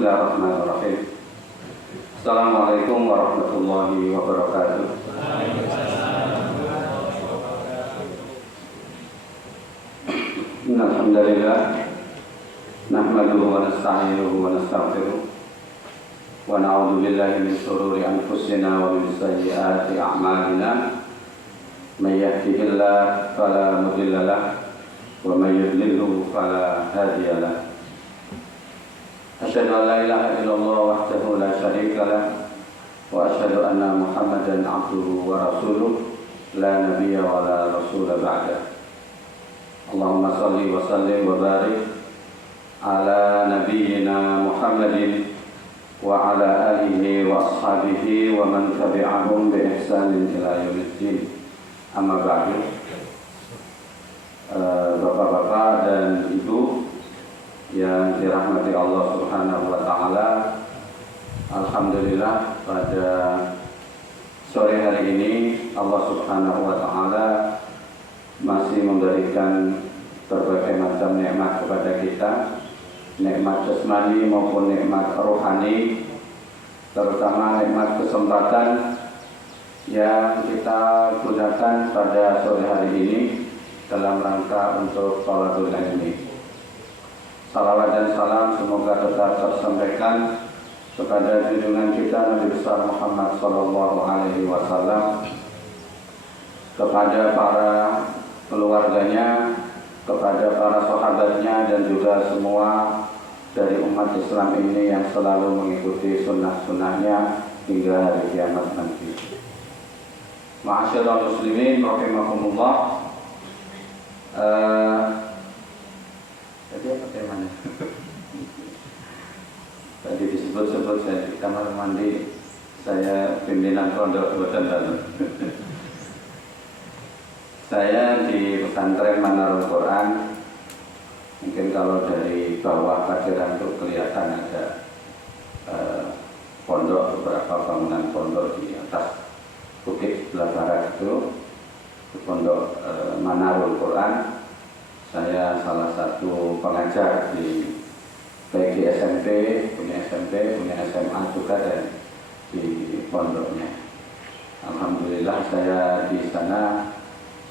Bismillahirrahmanirrahim. Assalamualaikum warahmatullahi wabarakatuh. Alhamdulillah, nahmaduhu wa nasta'inuhu wa nastaghfiruh wa na'udzu billahi min shururi anfusina wa min sayyiati a'malina. May yahdihillahu fala mudilla lahu wa may yudlilhu fala hadiya lahu. Asyhadu an la ilaha illallah wahdahu la syarika lahu wa asyhadu anna Muhammadan 'abduhu wa rasuluh la nabiyya wa la rasula ba'da. Allahumma shalli wa sallim wa barik ala nabiyyina Muhammadin wa ala alihi wa ashabihi wa man tabi'ahum bi ihsanin ila yaumiddin. Amma ba'du. Bapak-bapak dan ibu yang dirahmati Allah Subhanahu wa taala, alhamdulillah pada sore hari ini Allah Subhanahu wa taala masih memberikan berbagai macam nikmat kepada kita, nikmat jasmani maupun nikmat rohani, terutama nikmat kesempatan yang kita gunakan pada sore hari ini dalam rangka untuk thalathul ilmi. Salawat dan salam semoga tetap tersampaikan kepada junjungan kita Nabi besar Muhammad sallallahu alaihi wasallam, kepada para keluarganya, kepada para sahabatnya, dan juga semua dari umat Islam ini yang selalu mengikuti sunnah-sunnahnya hingga hari kiamat nanti. Ma'asyiral muslimin rahimakumullah. Tadi apa temanya? Tadi disebut-sebut saya di kamar mandi, saya pimpinan pondok Boten Dalu. Saya di pesantren Manarul Quran. Mungkin kalau dari bawah parkiran itu kelihatan ada pondok, beberapa bangunan pondok di atas bukit sebelah barat itu pondok Manarul Quran. Saya salah satu pengajar di baik di SMP, punya SMA juga, dan di pondoknya. Alhamdulillah saya di sana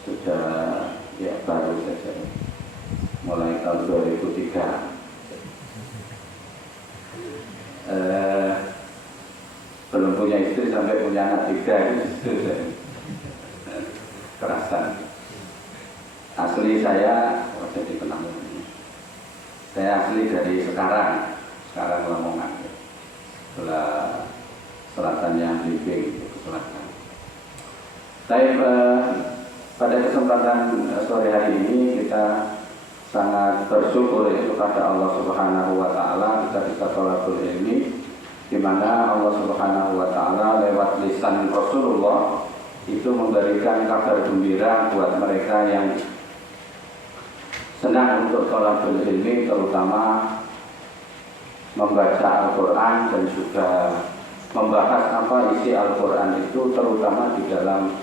sudah baru saja mulai tahun 2003. Belum punya istri sampai punya anak 3 itu kerasan. Asli saya jadi penanggung. Saya asli dari sekarang Lamongan, sebelah selatannya Blimbing ke selatan. Pada kesempatan sore hari ini kita sangat bersyukur kepada Allah Subhanahu wa taala kita bisa thalathul ilmi, di mana Allah Subhanahu wa taala lewat lisan Rasulullah itu memberikan kabar gembira buat mereka yang senang untuk thalathul ilmi, terutama membaca Al-Quran dan juga membahas apa isi Al-Quran itu, terutama di dalam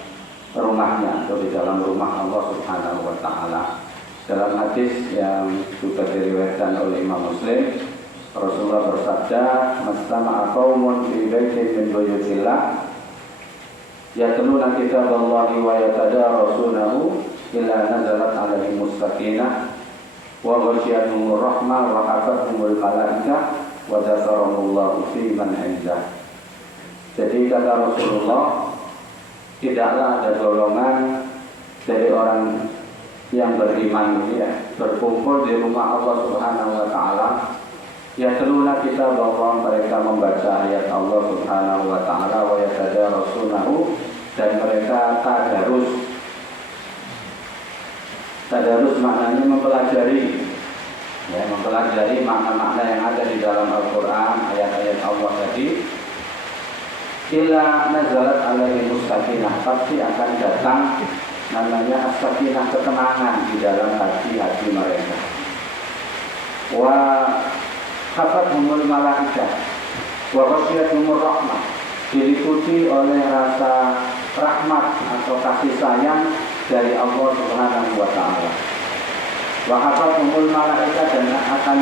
rumahnya atau di dalam rumah Allah Subhanahu wa taala. Dalam hadis yang juga diriwayatkan oleh Imam Muslim, Rasulullah bersabda, "Mastama'a qaumun fi baitin min buyutillah yatluna kitaballahi wa yatadarasunahu illa nazalat alaihimus sakinah wa ghasyiyatuhumur rahmah wa hafathumul malaikah wa dzakarahumullahu fi man 'indah." Jadi kata Rasulullah, tidaklah ada golongan dari orang yang beriman ini berkumpul di rumah Allah Subhanahu wa taala, yatluna kitaballah, mereka membaca ayat Allah Subhanahu wa taala, wa yatadarasunahu, dan mereka tadarus. Tadarus maknanya mempelajari, mempelajari makna-makna yang ada di dalam Al-Quran, ayat-ayat Allah tadi. Illa nazalat alaihimus sakinah, pasti akan datang namanya as-sakinah, ketenangan di dalam hati-hati mereka. Wa hafathumul malaikah wa ghasyiyatuhumur rahmah, diliputi oleh rasa rahmat atau kasih sayang dari Allah Subhanahu wa taala. Wa hafathumul malaikah, dan akan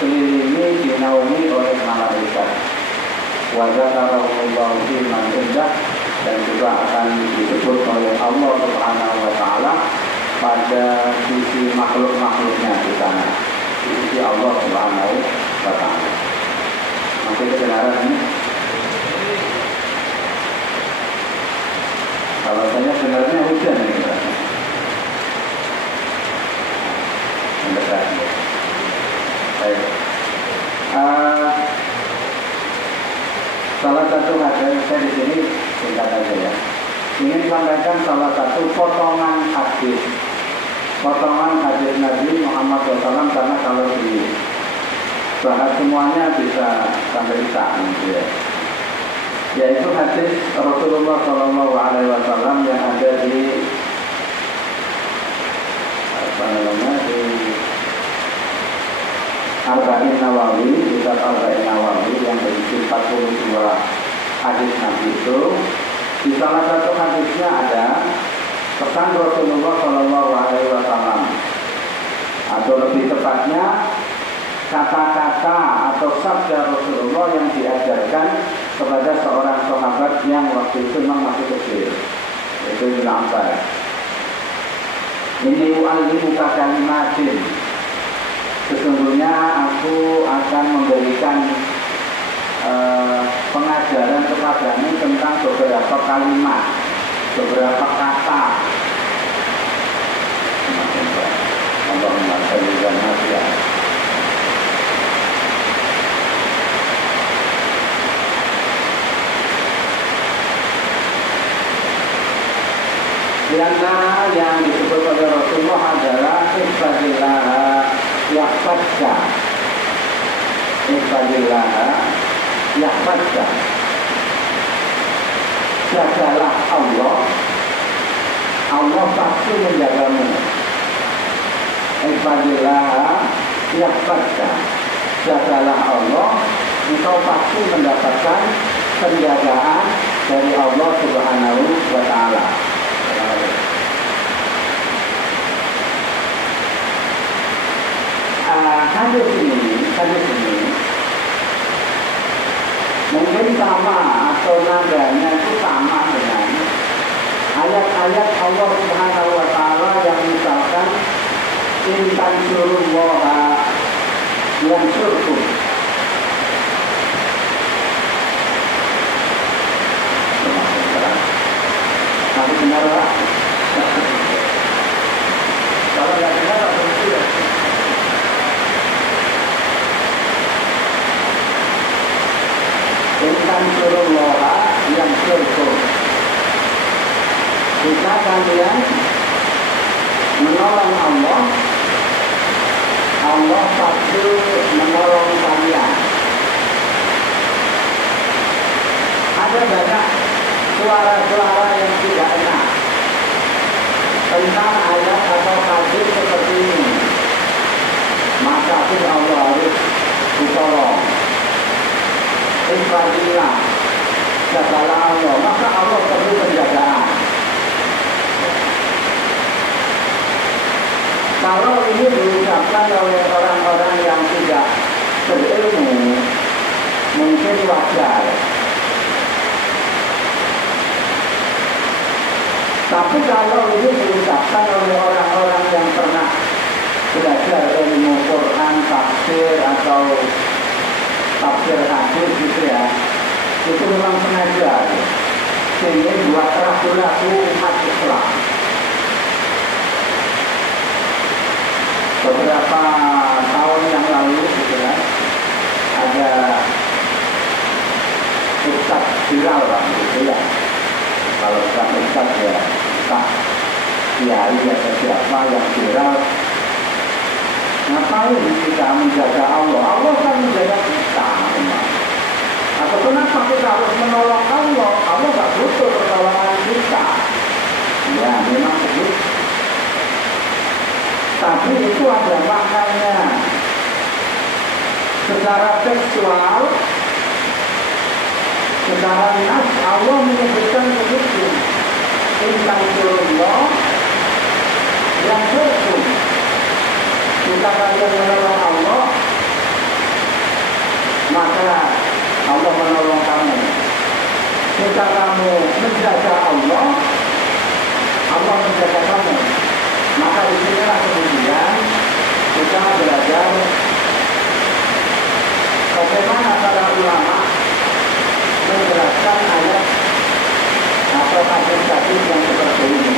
dikelilingi, dinaungi oleh malaikat. Wa dzakarallahu fi man indah, dan juga akan disebut oleh Allah Subhanahu wa taala pada sisi makhluk-makhluknya di sana, di sisi Allah Subhanahu wa taala. Masih kedengaran ini? Kalau saya sebenarnya hujan ini, mendekat. Baik. Salah satu hadis saya di sini singkat aja ya. Ingin sampaikan salah satu potongan hadis Nabi Muhammad SAW, karena kalau dibahas semuanya bisa sampai bisa ya. Yaitu hadis Rasulullah SAW yang ada di Arba'in Nawawi, kitab Arba'in Nawawi yang berisi 42 hadis Nabi itu. Di salah satu hadisnya ada pesan Rasulullah SAW, atau lebih tepatnya kata-kata atau sabda Rasulullah yang diajarkan kepada seorang sahabat yang waktu itu memang masih kecil, yaitu Ibnu Abbas. Ini u'allimuka kalimatin, sesungguhnya aku akan memberikan pengajaran kepadamu tentang beberapa kalimat, beberapa kata. Allahumma shalli ala Muhammad. Di antara yang disebut oleh Rasulullah adalah ihfazillah yahfazka. Ihfazillah yahfazka. Jagalah Allah, Allah pasti menjagamu. Ihfazillah yahfazka. Jagalah Allah, engkau pasti mendapatkan penjagaan dari Allah Subhanahu wa taala. Hadis ini mungkin sama atau nadanya itu sama dengan ayat-ayat Allah Subhanahu wa taala yang misalkan intan surullah yang surkum. Tapi benar lah. Kalau nggak benar apa tidak? Intan surullah yang surkum. Jika kalian menolong Allah, Allah pasti menolong kalian. Ada banyak suara-suara yang tidak enak tentang ayat atau hadis seperti ini. Maka Allah harus ditolong. Ihfazillah, jagalah Allah, maka Allah perlu penjagaan. Kalau ini diucapkan oleh orang-orang yang tidak berilmu, mungkin wajar. Tapi kalau ini diucapkan oleh orang-orang yang pernah belajar ilmu Quran, tafsir atau tafsir hadis gitu ya, itu memang sengaja sehingga buat ragu-ragu umat Islam. Beberapa tahun yang lalu gitu ya, ada ustaz viral lah gitu ya. Kalau bukan ustaz ya ustaz kiai atau siapa yang viral. Ngapain kita menjaga Allah? Allah kan menjaga kita. Atau kenapa kita harus menolong Allah? Allah tak butuh pertolongan kita. Ya memang begitu. Tapi itu ada maknanya. Secara tekstual, secara nas Allah menyebutkan begitu. Intan surullah yang surkum. Jika kalian menolong Allah, maka Allah menolong kamu. Jika kamu menjaga Allah, Allah menjaga kamu. Maka disinilah kemudian kita belajar bagaimana para ulama menjelaskan ayat atau hadis-hadis yang seperti ini.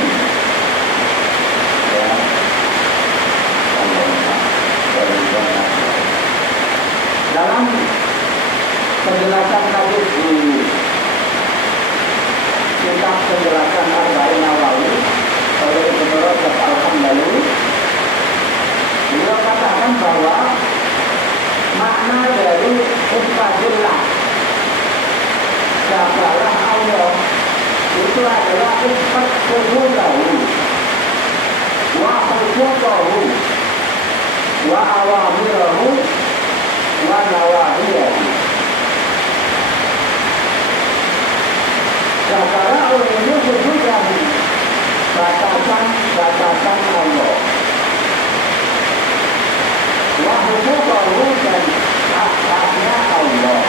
Ya, dalam penjelasan hadis di kitab penjelasan Arba'in Nawawi oleh Ibnu Rajab Al-Hambali, beliau katakan bahwa makna dari ihfazillah, jagalah Allah, itu adalah ihfaz hududahu wa huquqahu wa awamirahu wa nawahiyahu. Jagalah olehmu hududahu, batasan-batasan Allah, wa huquqahu, dan hak-haknya Allah,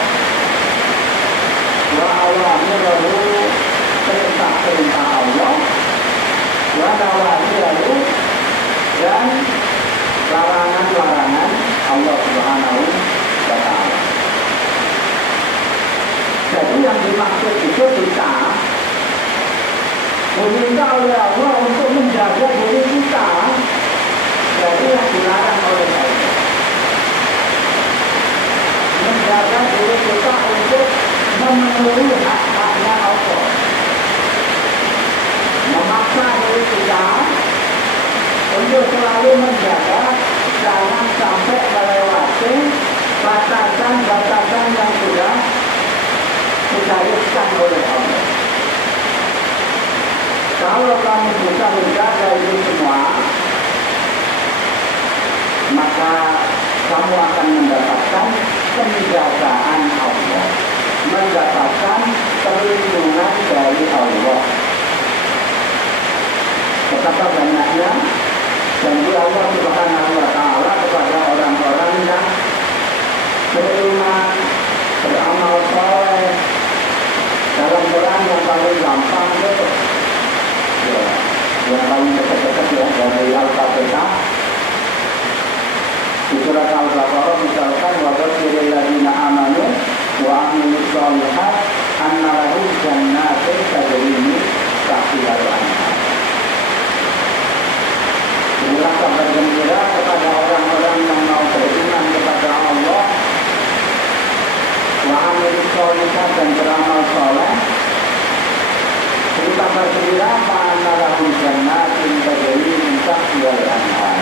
wa awamirahu, perintah-perintah Allah, wa nawahiyahu, dan larangan-larangan Allah Subhanahu wa Ta'ala. Jadi yang dimaksud itu kita meminta oleh Allah untuk menjaga diri kita dari yang dilarang oleh Allah, menjaga diri kita untuk memenuhi hak-haknya Allah, memaksa diri kita untuk selalu menjaga jangan sampai melewati batasan-batasan yang sudah digariskan oleh Allah. Kalau kamu bisa menjaga ini semua, maka kamu akan mendapatkan penjagaan Allah, mendapatkan perlindungan dari Allah. Betapa banyaknya janji Allah Subhanahu wa Ta'ala kepada orang-orang yang beriman, beramal soleh. Dalam Quran yang paling gampang itu, ya, yang paling dekat-dekat ya, dari Al-Fatihah. Di surat Al-Baqarah misalkan, wa basyiril ladzina amanu wa amilus shalihat anna lahum jannatin tajri min tahtihal anhar. Berilah kabar gembira kepada orang-orang yang mau beriman kepada Allah, wa amilus shalihat, dan beramal soleh. Beri kabar gembira anna lahum jannatin tajri min tahtihal anhar.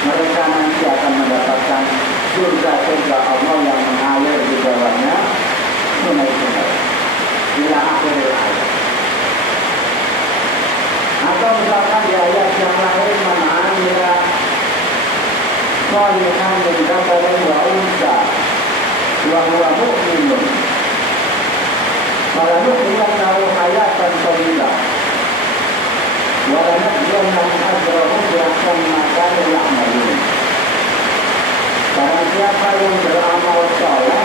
Mereka nanti akan mendapatkan surga-surga Allah yang mengalir di bawahnya sungai-sungai. Ila akhir ayat. Atau misalkan di ayat yang lain, man amila shalihan min dzakarin wa untha wa huwa mu'minun falanuhyiyannahu hayatan thayyibah wa lanajziyannahum ajrahum bi ahsani ma kanu ya'malun. Barang siapa yang beramal saleh,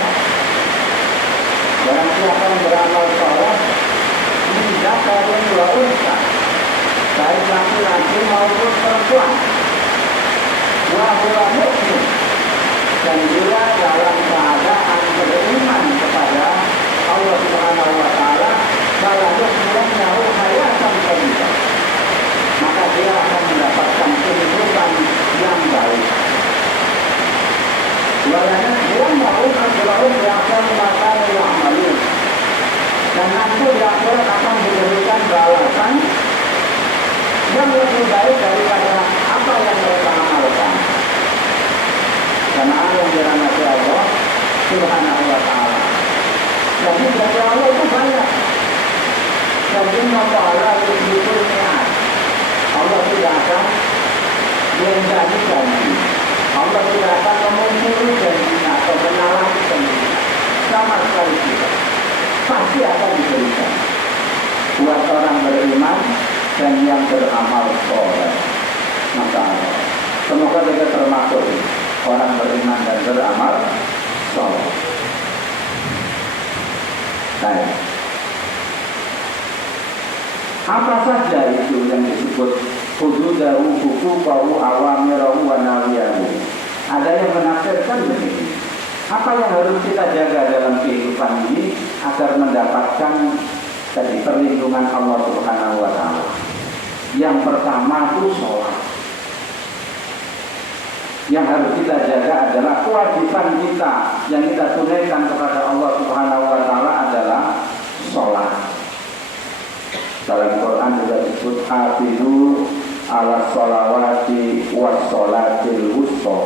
min dzakarin wa untha, baik laki-laki maupun perempuan, wa huwa mu'min, dan dia dalam keadaan beriman kepada Allah Subhanahu wa Ta'ala, falanuhyiyannahu hayatan thayyibah, maka dia akan mendapatkan kehidupan yang baik. Wa lanajziyannahum ajrahum bi ahsani ma kanu ya'malun, dan nanti di akhirat akan diberikan balasan yang lebih baik daripada apa yang mereka amalkan. Karena yang dirahmati Allah Subhanahu wa Ta'ala. Jadi dari Allah itu banyak. Jadi Allah itu niat. Allah tidak akan menjadi janji. Allah tidak akan memungkiri janjinya atau menyalahi janjinya. Sama sekali tidak. Pasti akan diberikan buat orang beriman dan yang beramal soleh. Maka semoga kita termasuk orang beriman dan beramal soleh. Baik. Apa saja itu yang disebut hududahu, hukukahu, awamirahu, wa nawiyahu? Ada yang menafsirkan begini. Apa yang harus kita jaga dalam kehidupan ini agar mendapatkan tadi perlindungan Allah Subhanahu wa taala? Yang pertama itu sholat. Yang harus kita jaga adalah kewajiban kita yang kita tunaikan kepada Allah Subhanahu wa taala adalah sholat. Dalam Quran juga disebut hafizu ala sholawati was sholatil wusta.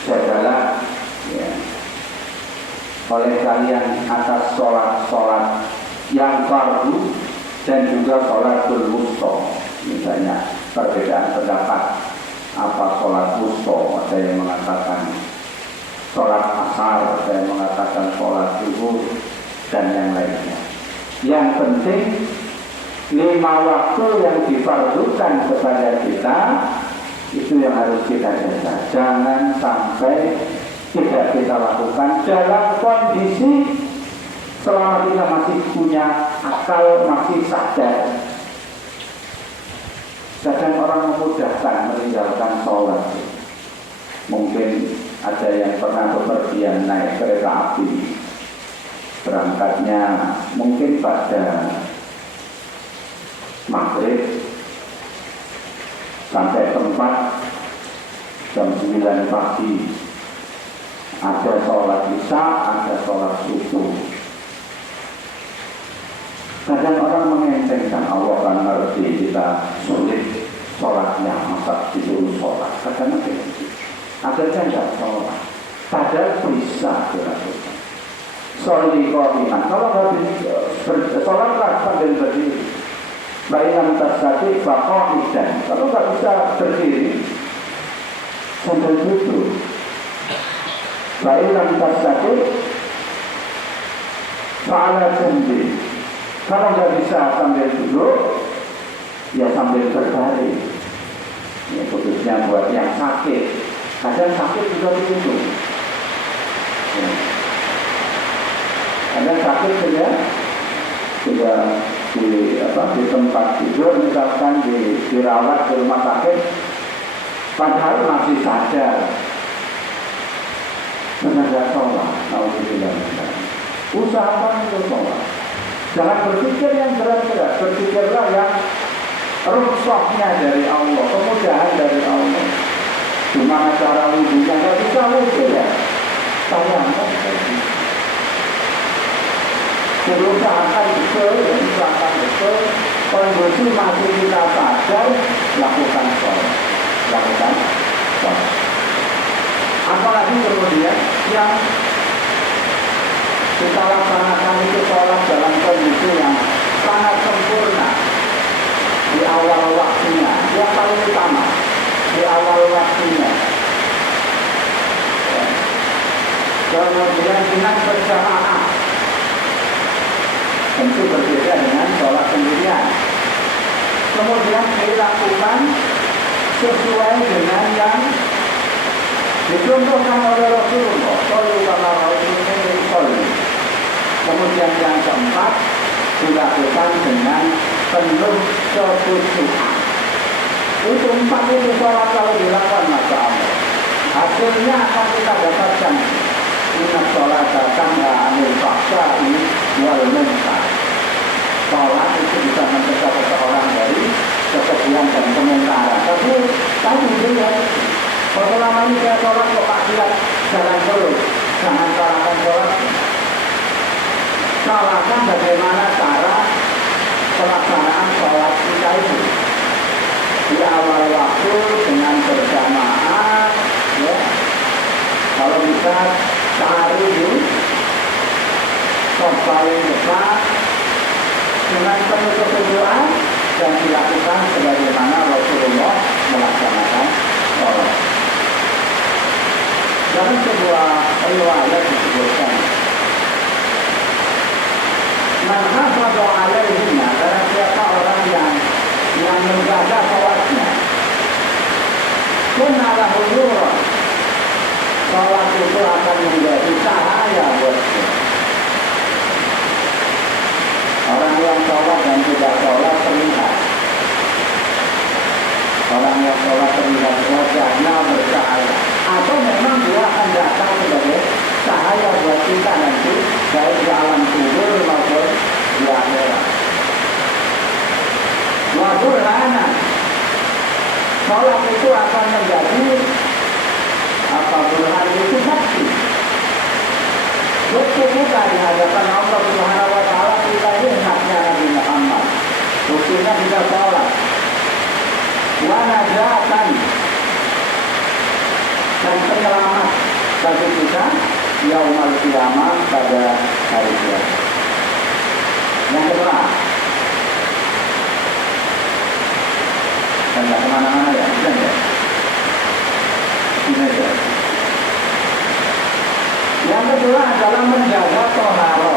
Jagalah ya, oleh kalian atas sholat-sholat yang fardu dan juga sholatul wusta. Misalnya perbedaan pendapat apa sholat wusta, ada yang mengatakan sholat asar, ada yang mengatakan sholat zuhur dan yang lainnya. Yang penting 5 waktu yang difardukan kepada kita itu yang harus kita jaga. Jangan sampai tidak kita lakukan dalam kondisi selama kita masih punya akal, masih sadar. Kadang orang memudahkan meninggalkan sholat. Mungkin ada yang pernah bepergian naik kereta api, berangkatnya mungkin pada maghrib, sampai tempat jam 9 pagi. Ada sholat isya, ada sholat subuh. Kadang orang mengentengkan, Allah kan ngerti kita sulit sholatnya, masa disuruh sholat. Kadang akhirnya tidak sholat. Padahal bisa dilakukan. Sholli qa'iman. Kalau nggak sholatlah sambil berdiri. Baiklah tasati faqa'idan. Kalau nggak bisa berdiri sambil duduk. Baiklah tasati fa'ala jambi. Kalau nggak bisa sambil duduk, ya sambil berbaring. Ini khususnya buat yang sakit. Kadang sakit juga begitu. Ya. Kadang sakit saja sudah di tempat tidur, misalkan dirawat di rumah sakit, padahal masih sadar. Tenaga sholat, usahakan untuk sholat. Jangan berpikir yang berat-berat, berpikirlah yang rukhsahnya dari Allah, kemudahan dari Allah. Gimana cara wudhunya? Nggak bisa wudhu ya? Sayangkan saja. Berusahakan betul, usahakan betul. Kondisi masih kita sadar, lakukan sholat. Lakukan sholat. Apalagi kemudian yang kita laksanakan itu sholat dalam kondisi yang sangat sempurna di awal waktunya, yang paling utama di awal waktunya. Kemudian dengan berjamaah, tentu berbeda dengan sholat sendirian. Kemudian dilakukan sesuai dengan yang dicontohkan oleh Rasulullah SAW. Kemudian yang keempat, dilakukan dengan penuh kekhushu'an. Itu 4 itu sholat kalau dilakukan, Masya Allah, hasilnya akan kita dapatkan. Inna sholata tanha 'anil fahsya'i wal munkar. Sholat itu bisa mencegah seseorang dari kekejian dan kemungkaran. Tapi tadi juga, kalau lama ini saya sholat kok tak lihat jalan terus, jangan salahkan sholat. Salahkan bagaimana cara pelaksanaan sholat kita itu. Di awal waktu dengan berjamaah, ya. Kalau bisa cari di sofa yang depan dengan penuh kekhushu'an dan dilakukan sebagaimana Rasulullah melaksanakan sholat. Dalam sebuah riwayat disebutkan, man hafadha 'alaihinna, barang siapa orang yang menjaga sholatnya, kunna lahu nuran, sholat itu akan menjadi cahaya buat dia. orang yang sholat dan tidak sholat terlihat. Orang yang sholat terlihat wajahnya bercahaya, atau memang dia akan datang sebagai cahaya buat kita nanti, baik di alam kubur maupun di akhirat. Waburhana, sholat itu akan menjadi apa, burhan itu saksi. Bukti kita di hadapan Allah Subhanahu wa Ta'ala, kita ini haknya Nabi Muhammad. Buktinya kita sholat. Wanajatan, dan penyelamat bagi kita yaumul qiyamah, pada hari kiamat. Yang kedua, dan tidak kemana-mana ya, tidak ya. Ini aja. Yang kedua adalah menjaga toharo,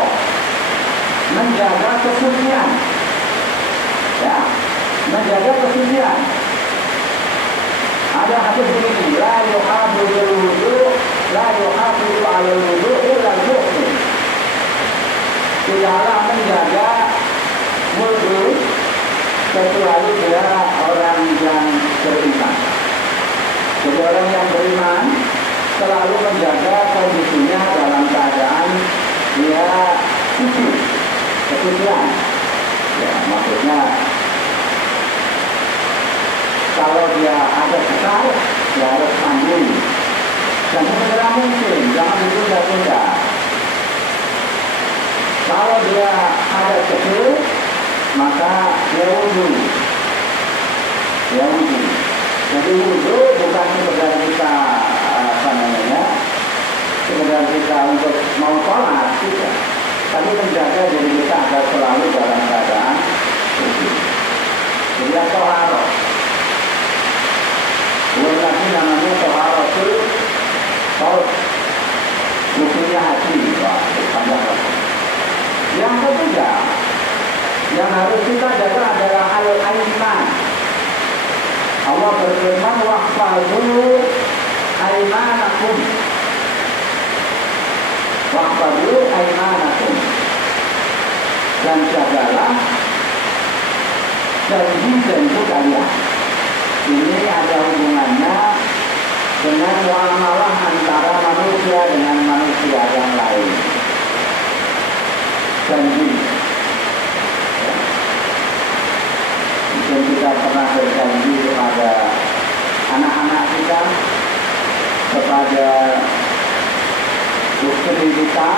menjaga kesucian, ya, menjaga kesucian. Ada hadis begini, la yuhafidul wudu, la yuhafidu alal wudu illa al-mu'min. Tidaklah menjaga wudu kecuali dia orang yang beriman. Jadi orang yang beriman selalu menjaga kondisinya dalam keadaan dia suci, kesucian. Ya, maksudnya kalau dia ada besar, dia harus mandi. Dan segera mungkin, jangan ditunda-tunda. Kalau dia ada kecil, maka dia wudhu. Dia wudhu. Jadi wudhu bukan sekedar kita sekedar kita untuk mau sholat, tidak. Tapi menjaga diri kita agar selalu dalam keadaan suci. Jadi yang toharo. Buat lagi namanya toharotul saud, buktinya hati. Wah, panjang lagi. Yang ketiga, yang harus kita jaga adalah al-aiman. Allah berfirman, wahfadhu aimanakum, wahfadhu aimanakum, dan jagalah janji-janji kalian. Ini ada hubungannya dengan muamalah antara manusia dengan manusia yang lain. Janji. Mungkin kita pernah berjanji kepada anak-anak kita, kepada istri kita,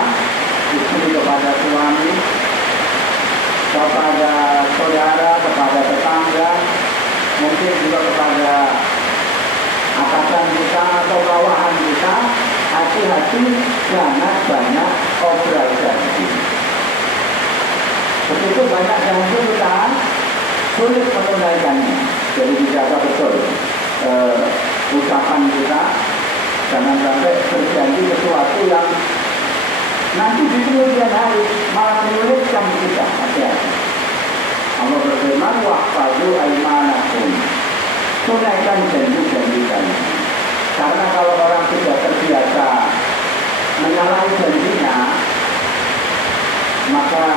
istri kepada suami, kepada saudara, kepada tetangga, mungkin juga kepada atasan kita atau bawahan kita. Hati-hati, jangan banyak obrol janji. Begitu banyak janji kita sulit menunaikannya. Jadi dijaga betul ucapan kita, jangan sampai berjanji sesuatu yang nanti di kemudian hari malah menyulitkan kita. Hati-hati. Allah berfirman, wahfadhu aimanakum, tunaikan janji-janji kalian. Karena kalau orang sudah terbiasa menyalahi janjinya, maka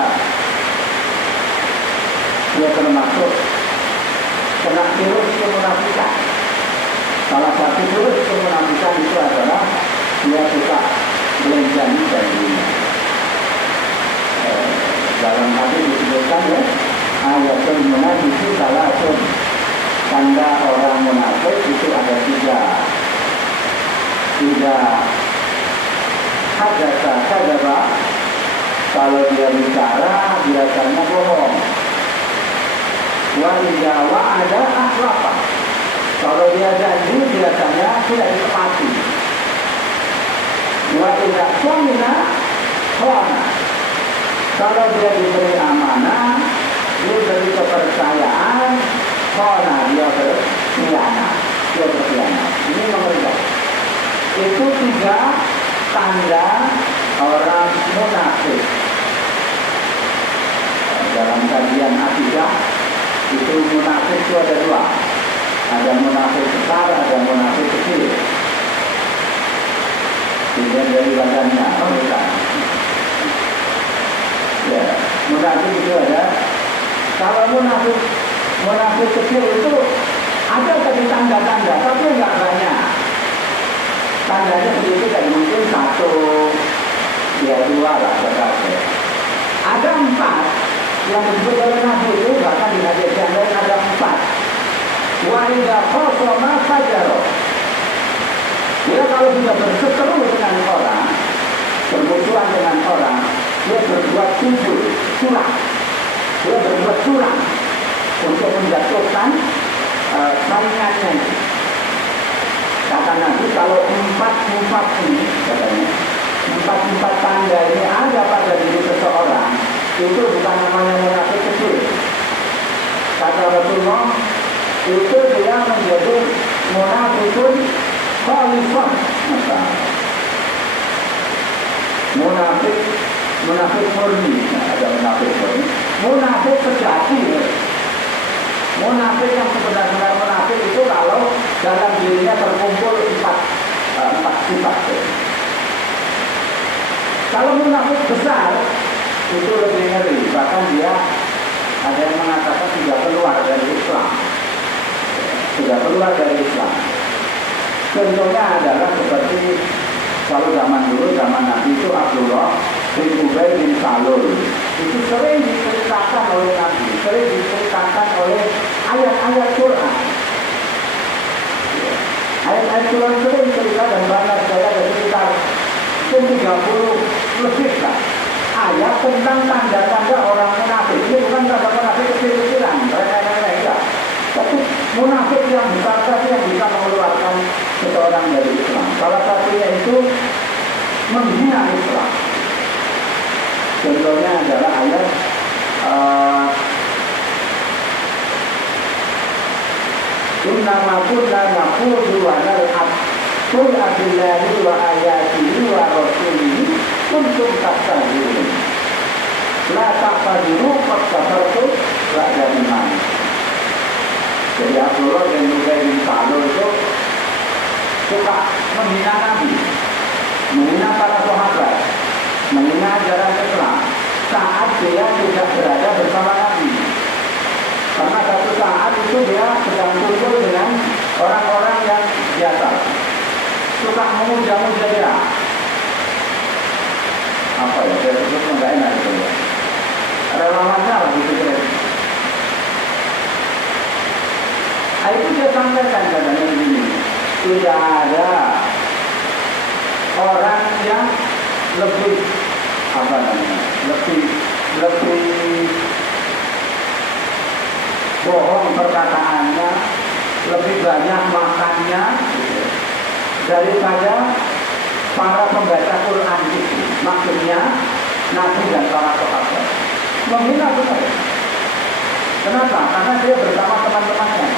dia termasuk kena virus kemunafikan. Salah satu virus kemunafikan itu adalah dia suka melenjangi janjinya. Dalam hadis disebutkan ya, ayatul munafiqi salatun, tanda orang munafik itu ada tiga. Hadatsa kadzaba, kalau dia bicara biasanya bohong. Wa idza wa'ada akhlafa, kalau dia janji biasanya tidak ditepati. Wa idza shamina khana, kalau dia diberi amanah, diberi kepercayaan, khana, dia berkhianat. Ini mengerikan. Itu tiga tanda orang munafik. Dalam kajian akidah itu munafik itu ada dua. Ada munafik besar, ada munafik kecil. Dilihat dari badannya, bukan. Ya, munafik munafik itu ada. Kalau munafik kecil itu ada tadi tanda-tanda, tapi enggak banyak. Tandanya begitu kan mungkin 1, 2 lah saja. Ada 4 yang disebut oleh Nabi itu, bahkan di hadis yang lain ada 4. Wa idza khasama fajara. Dia kalau sudah berseteru dengan orang, bermusuhan dengan orang, dia berbuat curang. Dia berbuat curang untuk menjatuhkan saingannya. Kata Nabi, kalau 4 ini, katanya, 4 tanda ini ada pada diri seseorang, itu bukan namanya munafik kecil. Kata Rasulullah, itu dia menjadi munafikun khalifah. Munafik murni, ada munafik murni, munafik sejati. Munafik yang sebenarnya munafik itu kalau dalam dirinya terkumpul 4 sifat. Kalau munafik besar itu lebih ngeri, bahkan dia ada yang mengatakan sudah keluar dari Islam. Contohnya adalah seperti kalau zaman dulu, zaman Nabi itu Abdullah bin Ubay bin Salul itu sering diceritakan oleh Nabi, sering diceritakan oleh ayat-ayat Quran. Ayat-ayat Quran sering cerita dan banyak saya ada sekitar 30 lebih lah ayat tentang tanda-tanda orang munafik. Ini bukan tanda munafik kecil-kecilan, mereka tapi munafik yang besar tadi yang bisa mengeluarkan seseorang dari Islam. Salah satunya itu menghina Islam. Contohnya adalah ayat Innama kunna naqulu wa nal'ab qul abillahi wa ayatihi wa rasulihi kuntum tastahzi'un la taqdiru qad kafartum ba'da iman. Jadi Abdullah dan Ubay bin Salul itu suka menghina Nabi, menghina para sahabat, menghina ajaran Islam saat dia tidak berada bersama Nabi. Karena satu saat itu dia sedang kumpul dengan orang-orang yang biasa, suka memuja-muja dia. Apa ya? Saya sebut enggak enak itu ya. Relawannya lah gitu kira. Itu dia sampaikan katanya begini, tidak ada orang yang lebih bohong perkataannya, lebih banyak makannya daripada para pembaca Quran itu. Maksudnya Nabi dan para sahabat. Menghina benar. Kenapa? Karena dia bersama teman-temannya.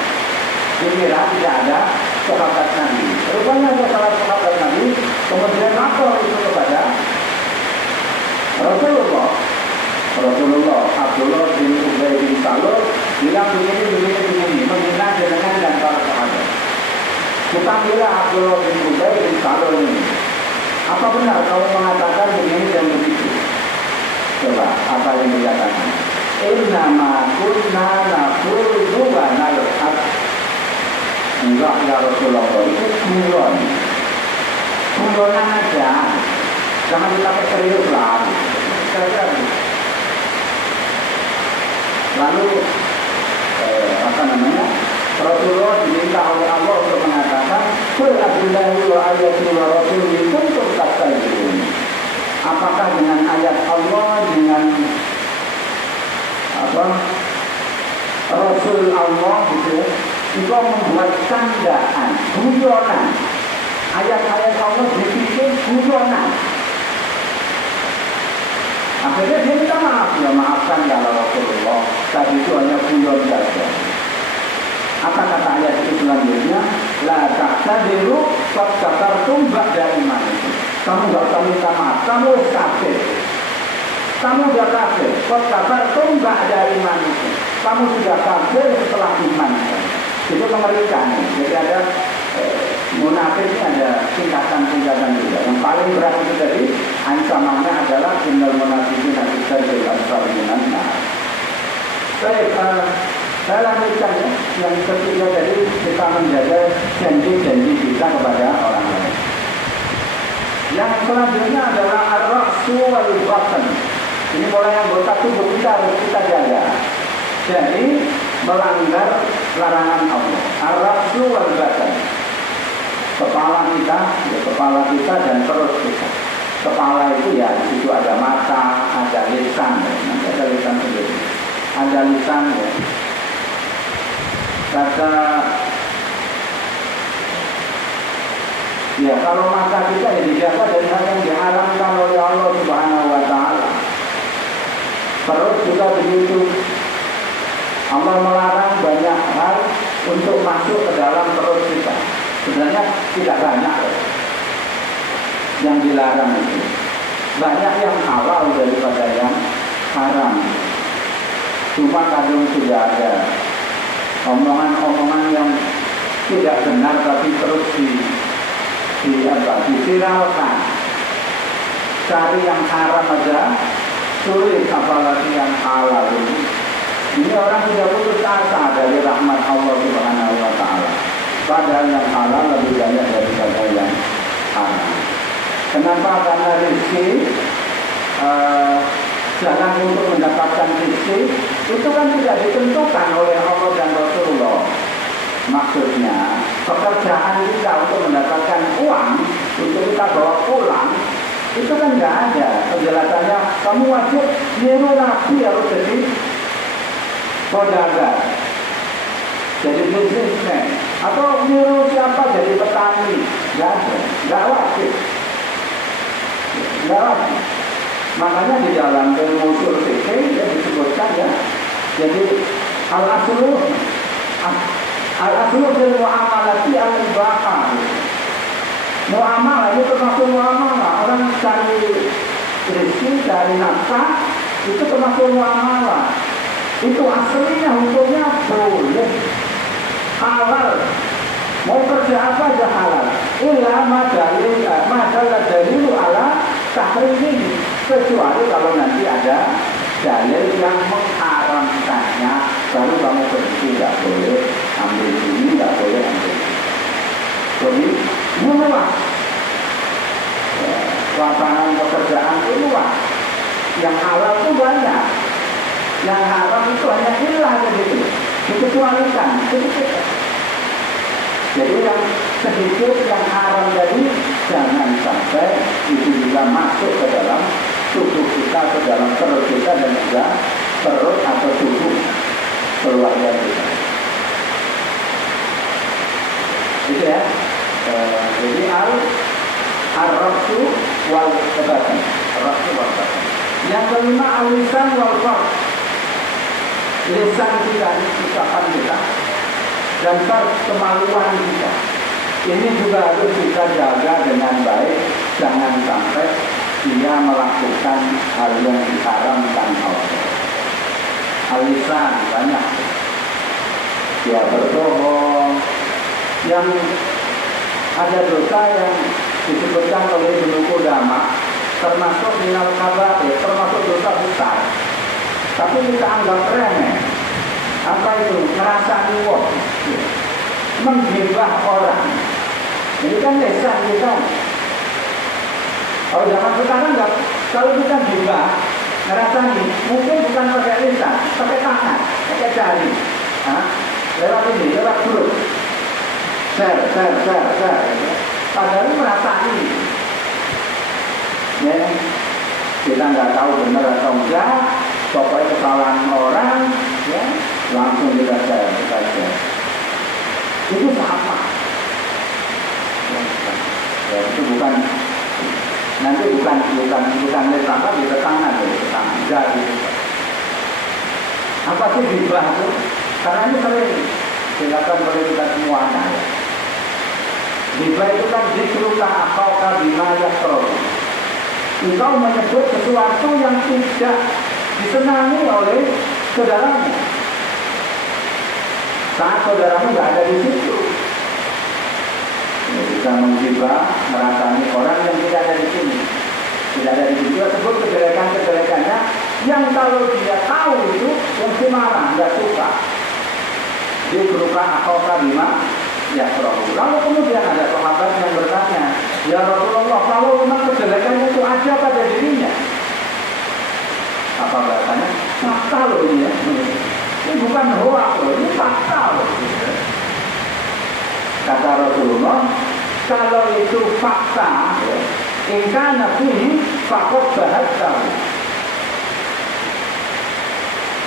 Dikira tidak ada sahabat Nabi. Rupanya ada salah sahabat Nabi, kemudian lapor itu kepada Rasulullah. Abdullah bin Ubay bin Salul bilang begini, menghina jenengan dan para sahabat. Dipanggillah Abdullah bin Ubay bin Salul ini. Apa benar kamu mengatakan begini dan begitu? Coba, apa yang dikatakan? Innama kunna naqulu wa nal'ab. Enggak ya Rasulullah, itu guyonan aja, jangan kita serius lah. Lalu Rasulullah diminta oleh Allah untuk mengatakan, qul abillahi wa ayatihi wa rasulihi kuntum tastahzi'un. Apakah dengan ayat Allah, dengan Rasul Allah gitu, itu membuat candaan, guyonan. Ayat-ayat Allah dibikin guyonan. Akhirnya dia minta maaf, ya maafkan ya Rasulullah, tadi itu hanya guyon saja. Apa kata ayat itu selanjutnya? La ta'tadiru qad kafartum ba'da imanikum. Kamu enggak usah minta maaf, kamu kafir. Kamu sudah kafir, qad kafartum ba'da imanikum. Kamu sudah kafir setelah iman. Itu mengerikan. Jadi ada munafik ini ada tingkatan-tingkatan juga. Yang paling berat itu tadi ancamannya adalah innal munafiqina fi darkil asfali minan nar. Baik, saya lanjutkan ya. Yang ketiga tadi kita menjaga janji-janji kita kepada orang lain. Yang selanjutnya adalah ar-ra'su wal batn. Ini mulai anggota tubuh kita harus kita jaga. Jadi melanggar larangan Allah. Ar-ra'su wal batn. Kepala kita dan perut kita. Kepala itu ya, di situ ada mata, ada lisan, nanti ada lisan sendiri. Ada lisan ya. Kata ya, kalau mata kita ya dijaga dari hal yang diharamkan oleh Allah Subhanahu wa taala. Perut juga begitu. Allah melarang banyak hal untuk masuk ke dalam perut kita. Sebenarnya tidak banyak yang dilarang itu. Banyak yang halal daripada yang haram. Cuma kadang sudah ada omongan-omongan yang tidak benar tapi terus diviralkan. Cari yang haram aja sulit, apalagi yang halal ini. Ini orang sudah putus asa dari rahmat Allah Subhanahu wa taala. Padahal yang halal lebih banyak daripada yang haram. Kenapa? Karena rezeki, jalan untuk mendapatkan rezeki itu kan tidak ditentukan oleh Allah dan Rasulullah. Maksudnya pekerjaan kita untuk mendapatkan uang untuk kita bawa pulang itu kan nggak ada penjelasannya. Kamu wajib niru Nabi harus jadi saudagar, jadi bisnismen, atau niru siapa jadi petani. Nggak ada, nggak wajib. Makanya di dalam ilmu usul fikih yang disebutkan ya, jadi al-aslu fil muamalati al-ibahah. Muamalah itu termasuk muamalah. Orang cari rezeki, cari nafkah itu termasuk muamalah. Itu aslinya hukumnya boleh, halal. Mau kerja apa aja halal. Illa madalla dalilu ala tahrimi, kecuali kalau nanti ada dalil yang mengharamkannya, baru kamu berhenti, tidak boleh ambil ini, tidak boleh ambil ini. Jadi luas lapangan pekerjaan itu luas. Yang halal itu banyak, yang haram itu hanya ilah begitu, dikecualikan sedikit. Jadi yang sedikit yang haram tadi jangan sampai itu juga masuk ke dalam tubuh kita, ke dalam perut kita, dan juga perut atau tubuh keluarga kita. Gitu ya. Jadi ar-ra'su wal batn. Yang kelima al-lisan wal farj. Lisan kita, ucapan kita, dan kemaluan kita. Ini juga harus kita jaga dengan baik. Jangan sampai dia melakukan hal yang diharamkan Allah. Al-lisan banyak. Dia berbohong. Yang ada dosa yang disebutkan oleh Ibnu Qudamah termasuk minal kabair, termasuk dosa besar. Tapi kita anggap remeh. Apa itu? Ngerasani wong, menggibah orang. Ini kan lisan kita. Kalau zaman sekarang enggak, kalau kita gibah, ngerasani, mungkin bukan pakai lisan, pakai tangan, pakai jari. Lewat ini, lewat grup. Share. Padahal merasani. Ya, kita nggak tahu benar atau enggak. Pokoknya kesalahan orang, ya, langsung kita share. Itu sama. Ya, itu bukan lisan tapi tangan, jari. Apa sih gibah itu? Karena ini sering dilakukan oleh kita semuanya. Gibah itu kan zikruka akhaka bima yakrah. Engkau menyebut sesuatu yang tidak disenangi oleh saudaramu. Saat saudaramu nggak ada di situ. bisa menghibah, merasani orang yang tidak ada di sini. Tidak ada di sini. Dia sebut kejelekan-kejelekannya yang kalau dia tahu itu mesti marah, nggak suka. Dia berupa akhoka bima ya Rasul. Lalu kemudian ada sahabat yang bertanya, ya Rasulullah, kalau memang kejelekannya itu ada pada dirinya, apa bahasanya? Fakta loh ini ya. Ini bukan hoax loh, ini fakta loh. Kata Rasulullah, kalau itu fakta, ingkana fihi faqad bahatahu.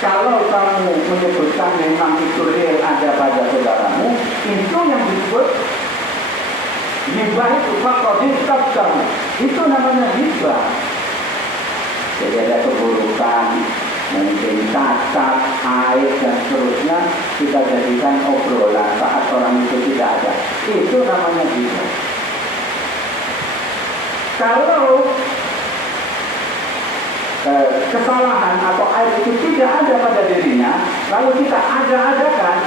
Kalau kamu menyebutkan memang itu real ada pada saudaramu, itu yang disebut hibah itu faqad bahatahu. Itu namanya hibah. Jadi ada keburukan, mungkin cacat, aib dan seterusnya, kita jadikan obrolan saat orang itu tidak ada. Itu namanya hibah. Kalau kesalahan atau aib itu tidak ada pada dirinya, lalu kita ada-adakan,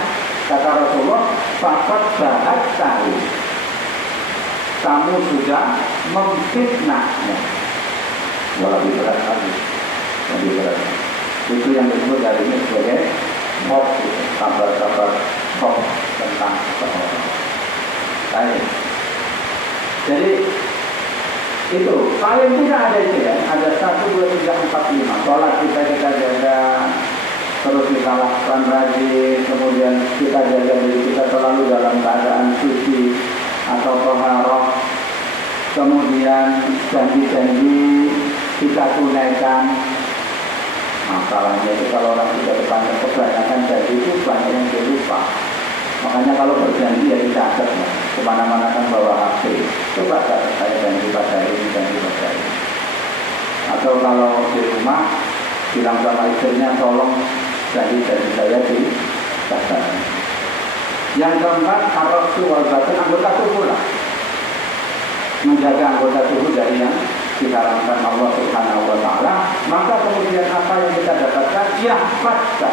kata Rasulullah, faqad bahatahu. Kamu sudah memfitnahnya. Lebih berat lagi, lebih berat. Itu yang disebut dari ini sebagai hoax, kabar-kabar hoax tentang seseorang. Baik. Jadi itu paling tidak ada itu ya. Ada 1, 2, 3, 4, 5. Sholat kita jaga, terus kita lakukan rajin, kemudian kita jaga diri kita selalu dalam keadaan suci atau taharah. Kemudian janji-janji kita tunaikan. Masalahnya itu kalau orang sudah kebanyakan janji itu banyak yang lupa. Makanya kalau berjanji ya dicatat ya. Kemana-mana kan bawa HP. Coba saya janji pada ini, janji pada ini. Atau kalau di rumah bilang sama istrinya, tolong janji-janji saya dicatat. Yang keempat, ar-raqsu wal batin, anggota tubuh lah. Menjaga anggota tubuh dari yang diharamkan Allah Subhanahu wa ta'ala. Maka kemudian apa yang kita dapatkan? Yahfadka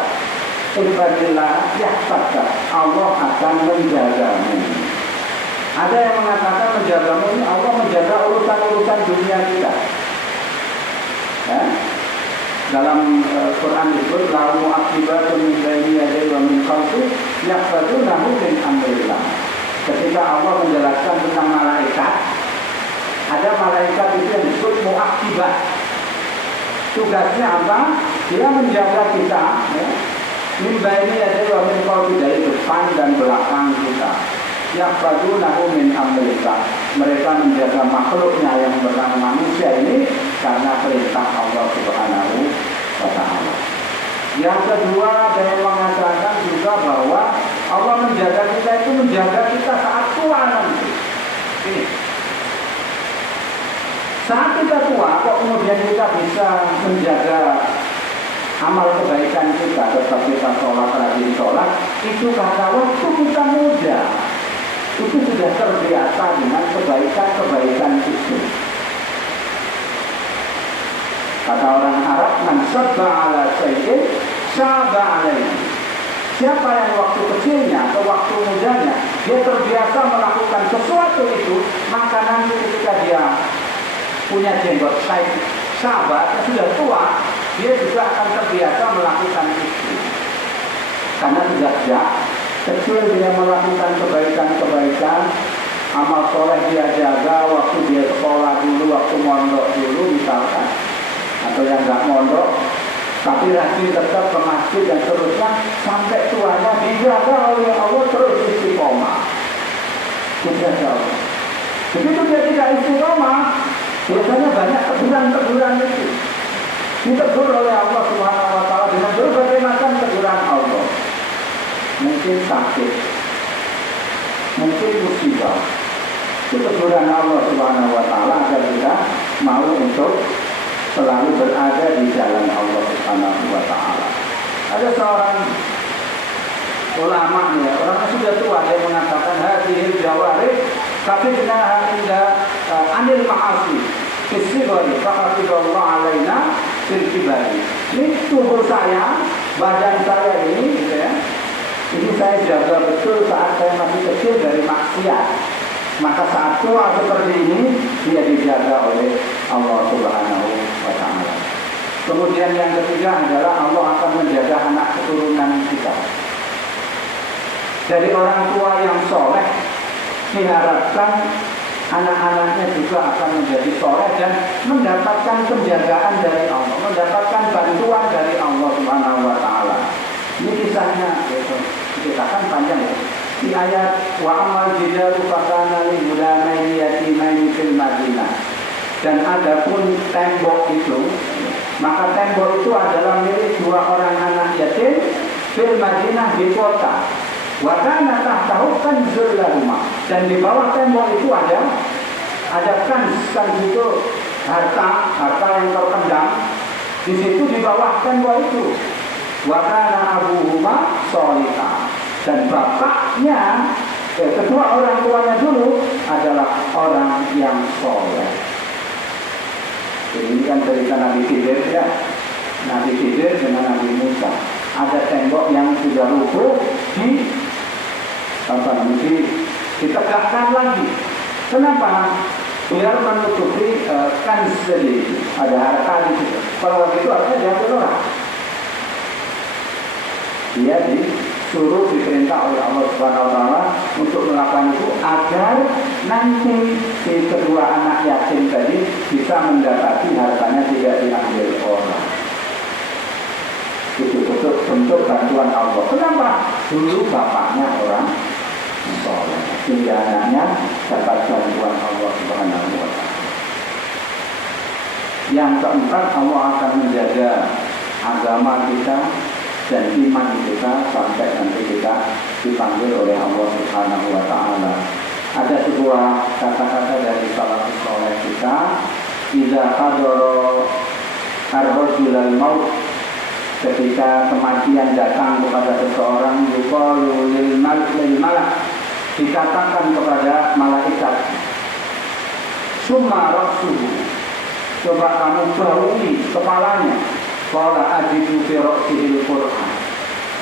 ibadillah yahfadka, Allah akan menjagamu. Ada yang mengatakan menjagamu ini Allah menjaga urusan-urusan dunia kita ya? Dalam Quran disebut lahu akibatun min baini yadayhi wa min khalfihi yahfadunahu min amrillah. Ketika Allah menjelaskan tentang malaikat, ada malaikat itu yang disebut muakibat. Tugasnya apa? Dia menjaga kita ya? Min baini yadayhi wa min khalfihi, dari depan dan belakang kita. Yahfadunahu min amrillah. Mereka menjaga makhluknya yang bernama manusia ini karena perintah Allah Subhanahu wa ta'ala. Yang kedua, ada yang mengatakan juga bahwa Allah menjaga kita itu menjaga kita saat tua nanti. Ini. Saat kita tua, kok kemudian kita bisa menjaga amal kebaikan kita, tetap kita sholat, rajin sholat, itu karena waktu kita muda itu sudah terbiasa dengan kebaikan-kebaikan itu. Kata orang Arab, man sabba ala syai'in syaba alaihi. Siapa yang waktu kecilnya atau waktu mudanya dia terbiasa melakukan sesuatu itu, maka nanti ketika dia punya jenggot sahabat yang sudah tua, dia juga akan terbiasa melakukan itu. Karena sejak kecil dia melakukan kebaikan-kebaikan, amal soleh dia jaga, waktu dia sekolah dulu, waktu mondok dulu misalkan, atau yang nggak mondok, tapi rajin tetap ke masjid dan seterusnya, sampai tuanya dijaga oleh Allah terus istiqomah. Dijaga Allah. Begitu dia tidak istiqomah, biasanya banyak teguran-teguran itu. Ditegur oleh Allah Subhanahu wa ta'ala dengan berbagai macam teguran Allah. Mungkin sakit, mungkin musibah. Itu teguran Allah Subhanahu wa ta'ala agar kita mau untuk selalu berada di jalan Allah Subhanahu wa ta'ala. Ada seorang ulama ya, orang sudah tua, dia mengatakan hadhil jawarih tapi dengan anil ma'asi fisigari fa'afidullah alaina fil kibari. Ini tubuh saya, badan saya ini gitu ya, ini saya jaga betul saat saya masih kecil dari maksiat. maka saat tua seperti ini dia dijaga oleh Allah Subhanahu wa Ta'ala. Kemudian yang ketiga adalah Allah akan menjaga anak keturunan kita. Dari orang tua yang soleh diharapkan anak-anaknya juga akan menjadi soleh dan mendapatkan penjagaan dari Allah, mendapatkan bantuan dari Allah Subhanahu wa Ta'ala. Ini kisahnya, kita kan panjang ya. Di ayat wa amal jidaru fakana li gulamaini yatimaini fil Madinah. Dan adapun tembok itu, maka tembok itu adalah milik dua orang anak yatim fil Madinah di kota. Wa kana tahtahu kanzul lahuma. Dan di bawah tembok itu ada kan itu harta yang terpendam. Di situ di bawah tembok itu. Wa kana abuhuma sholihah. Dan bapaknya, kedua orang tuanya dulu adalah orang yang soleh. Ini kan cerita Nabi Khidir ya. Nabi Khidir dengan Nabi Musa. Ada tembok yang sudah rubuh ditegakkan lagi. Kenapa? Biar menutupi kan sendiri. Ada harta di situ. Kalau begitu artinya diambil orang. Dia disuruh diperintah oleh Allah Subhanahu wa Ta'ala untuk melakukan itu agar nanti si kedua anak yatim tadi bisa mendapati hartanya tidak diambil orang. Itu bentuk bantuan Allah. Kenapa? Dulu bapaknya orang soleh, sehingga anaknya dapat bantuan Allah Subhanahu wa Ta'ala. Yang keempat, Allah akan menjaga agama kita dan iman kita sampai nanti kita dipanggil oleh Allah Subhanahu wa Ta'ala. Ada sebuah kata-kata dari salafus saleh kita, idza hadara ar-rajulal maut, ketika kematian datang kepada seseorang, yuqalu lil malak, dikatakan kepada malaikat, summa rasuhu, coba kamu baui kepalanya. Qala ajidu fi ra'sihil Qur'an.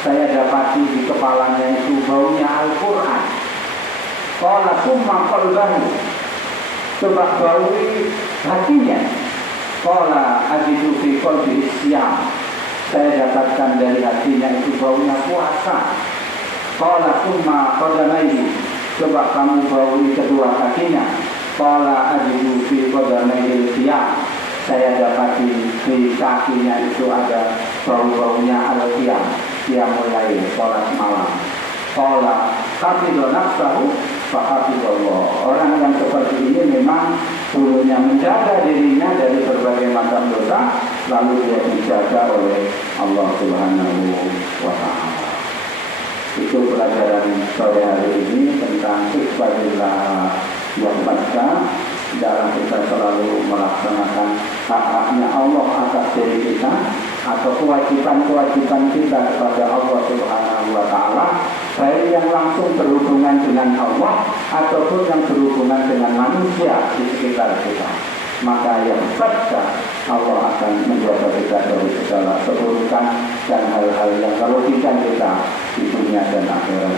Saya dapati di kepalanya itu baunya Al-Qur'an. Qala summa qalbahu. Coba baui hatinya. Qala ajidu fi qalbihi siyam. Saya dapatkan dari hatinya itu baunya puasa. Qala summa qadamaihi. Coba kamu baui kedua kakinya. Qala ajidu fi qadamaihi siyam. Saya dapati di kakinya itu ada bau-baunya al-qiyam mulai sholat malam. Sholat hafidhu nafsahu fahafidhullah. Orang yang seperti ini memang dulunya menjaga dirinya dari berbagai macam dosa, lalu dia dijaga oleh Allah Subhanahu wa Ta'ala. Itu pelajaran sore hari ini tentang ikhwadillah yang baca. Dalam kita selalu melaksanakan hak-haknya Allah atas diri kita atau kewajiban-kewajiban kita kepada Allah Subhanahu wa Ta'ala, baik yang langsung berhubungan dengan Allah ataupun yang berhubungan dengan manusia di sekitar kita. Maka yang pasti Allah akan menjaga kita dari segala keburukan dan hal-hal yang merugikan kita di dunia dan akhirat.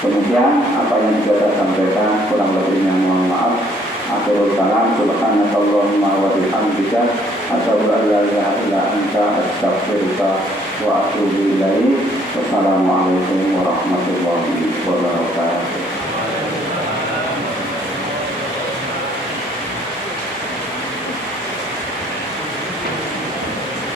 Kemudian apa yang kita sampaikan kurang lebihnya mohon maaf. Akhirul kalam, subhanakallahumma wa bihamdika, asyhadu an la ilaha illa anta, astaghfiruka wa atubu ilaik. Wassalamualaikum warahmatullahi wabarakatuh.